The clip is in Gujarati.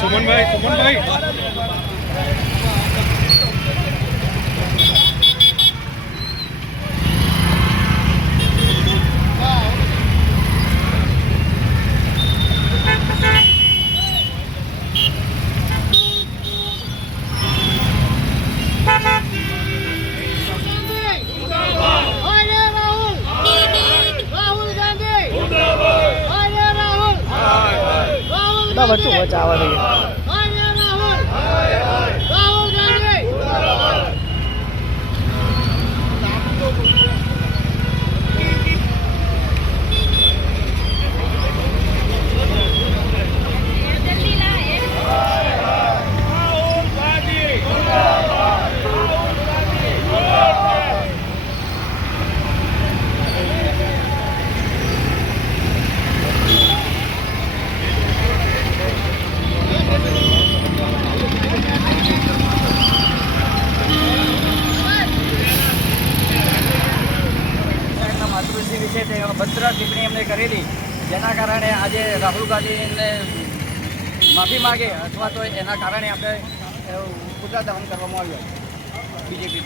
સુમનભાઈ સુમનભાઈ. 那么住我家我的 એમના વિશે ભદ્ર ટિપ્પણી એમણે કરેલી. જેના કારણે આજે રાહુલ ગાંધીને માફી માગે અથવા તો એના કારણે આપણે પૂજા દહન કરવામાં આવ્યો બીજેપી